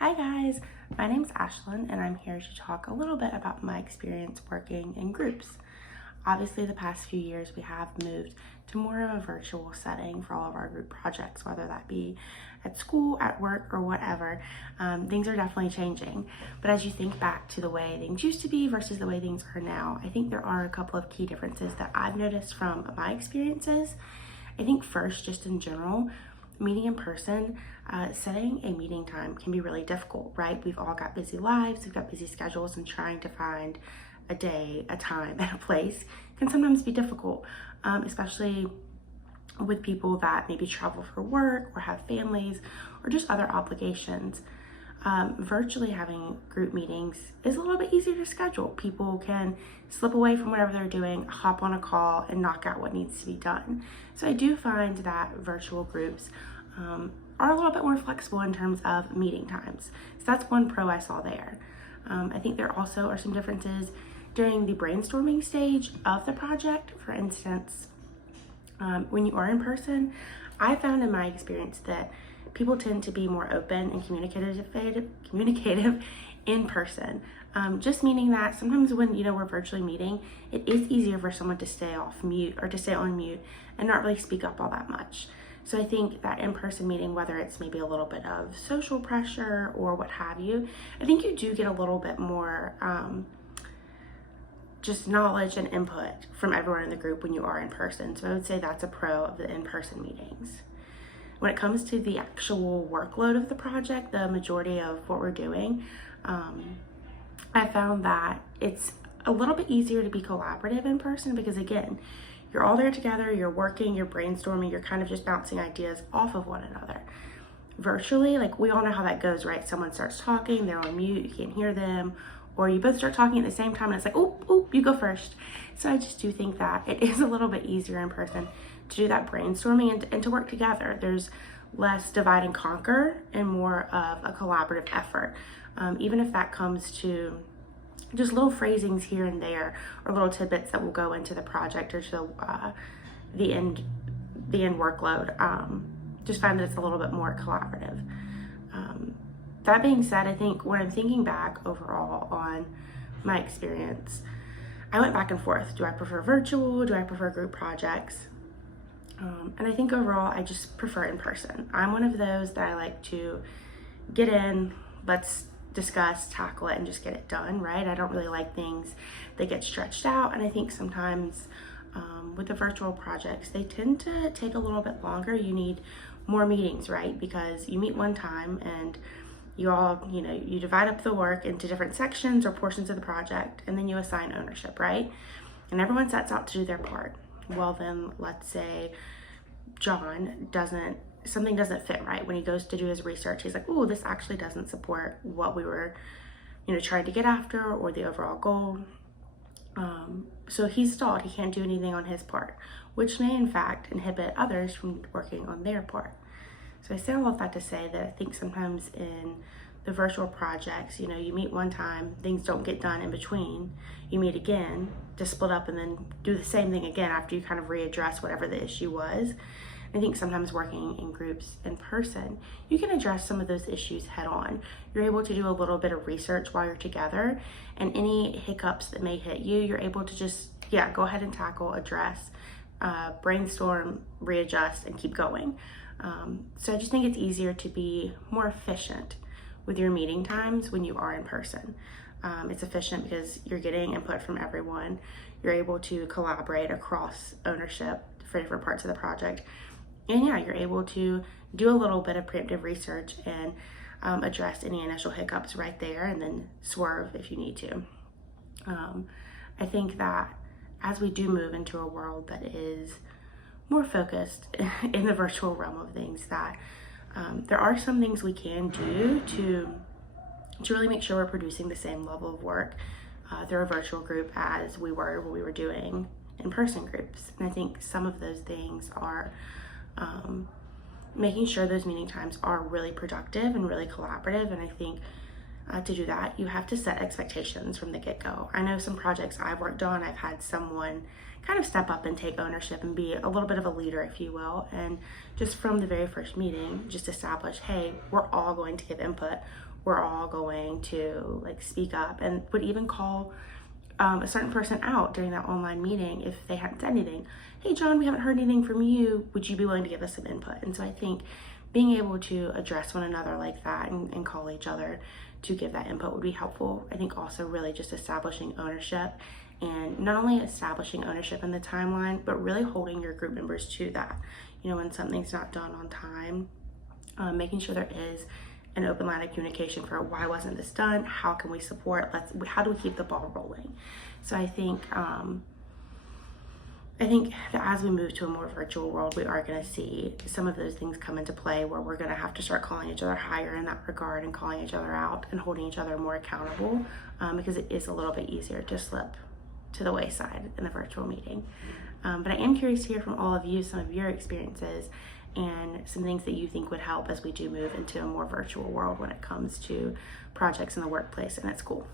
Hi guys, my name's Ashlyn and I'm here to talk a little bit about my experience working in groups. Obviously, the past few years we have moved to more of a virtual setting for all of our group projects, whether that be at school, at work, or whatever. Things are definitely changing. But as you think back to the way things used to be versus the way things are now, I think there are a couple of key differences that I've noticed from my experiences. I think first, just in general, meeting in person, setting a meeting time can be really difficult, right? We've all got busy lives, we've got busy schedules, and trying to find a day, a time, and a place can sometimes be difficult, especially with people that maybe travel for work or have families or just other obligations. Virtually having group meetings is a little bit easier to schedule. People can slip away from whatever they're doing, hop on a call, and knock out what needs to be done. So I do find that virtual groups are a little bit more flexible in terms of meeting times. So that's one pro I saw there. I think there also are some differences during the brainstorming stage of the project. For instance, when you are in person, I found in my experience that people tend to be more open and communicative in person. Just meaning that sometimes when we're virtually meeting, it is easier for someone to stay off mute or to stay on mute and not really speak up all that much. So I think that in-person meeting, whether it's maybe a little bit of social pressure or what have you, I think you do get a little bit more just knowledge and input from everyone in the group when you are in person. So I would say that's a pro of the in-person meetings. When it comes to the actual workload of the project, the majority of what we're doing, I found that it's a little bit easier to be collaborative in person because, again, you're all there together, you're working, you're brainstorming, you're kind of just bouncing ideas off of one another. Virtually, like we all know how that goes, right? Someone starts talking, they're on mute, you can't hear them, or you both start talking at the same time and it's like, oh, you go first. So I just do think that it is a little bit easier in person to do that brainstorming and to work together. There's less divide and conquer and more of a collaborative effort. Even if that comes to just little phrasings here and there or little tidbits that will go into the project or to the end workload. Just find that it's a little bit more collaborative. That being said, I think when I'm thinking back overall on my experience, I went back and forth. Do I prefer virtual? Do I prefer group projects? And I think overall, I just prefer in person. I'm one of those that I like to get in, let's discuss, tackle it, and just get it done, right? I don't really like things that get stretched out. And I think sometimes with the virtual projects, they tend to take a little bit longer. You need more meetings, right? Because you meet one time and you all, you divide up the work into different sections or portions of the project, and then you assign ownership, right? And everyone sets out to do their part. Well, then let's say something doesn't fit right. When he goes to do his research, he's like, oh, this actually doesn't support what we were, trying to get after or the overall goal. So he's stalled. He can't do anything on his part, which may in fact inhibit others from working on their part. So I say all of that to say that I think sometimes in the virtual projects, you meet one time, things don't get done in between. You meet again to split up and then do the same thing again after you kind of readdress whatever the issue was. I think sometimes working in groups in person, you can address some of those issues head on. You're able to do a little bit of research while you're together, and any hiccups that may hit you, you're able to just, go ahead and tackle, address, brainstorm, readjust, and keep going. So I just think it's easier to be more efficient with your meeting times when you are in person. It's efficient because you're getting input from everyone. You're able to collaborate across ownership for different parts of the project. And you're able to do a little bit of preemptive research and address any initial hiccups right there and then swerve if you need to. I think that as we do move into a world that is more focused in the virtual realm of things, that there are some things we can do to really make sure we're producing the same level of work through a virtual group as we were when we were doing in-person groups. And I think some of those things are making sure those meeting times are really productive and really collaborative. And I think to do that, you have to set expectations from the get-go. I know some projects I've worked on, I've had someone kind of step up and take ownership and be a little bit of a leader, if you will. And just from the very first meeting, just establish, hey, we're all going to give input. we're all going to like speak up, and would even call a certain person out during that online meeting if they hadn't said anything. Hey John, we haven't heard anything from you. Would you be willing to give us some input? And so I think being able to address one another like that and call each other to give that input would be helpful. I think also really just establishing ownership, and not only establishing ownership in the timeline, but really holding your group members to that. You know, when something's not done on time, making sure there is an open line of communication for why wasn't this done, how can we support, how do we keep the ball rolling. So I think that as we move to a more virtual world, we are going to see some of those things come into play, where we're going to have to start calling each other higher in that regard, and calling each other out and holding each other more accountable, because it is a little bit easier to slip to the wayside in the virtual meeting. But I am curious to hear from all of you some of your experiences and some things that you think would help as we do move into a more virtual world when it comes to projects in the workplace and at school.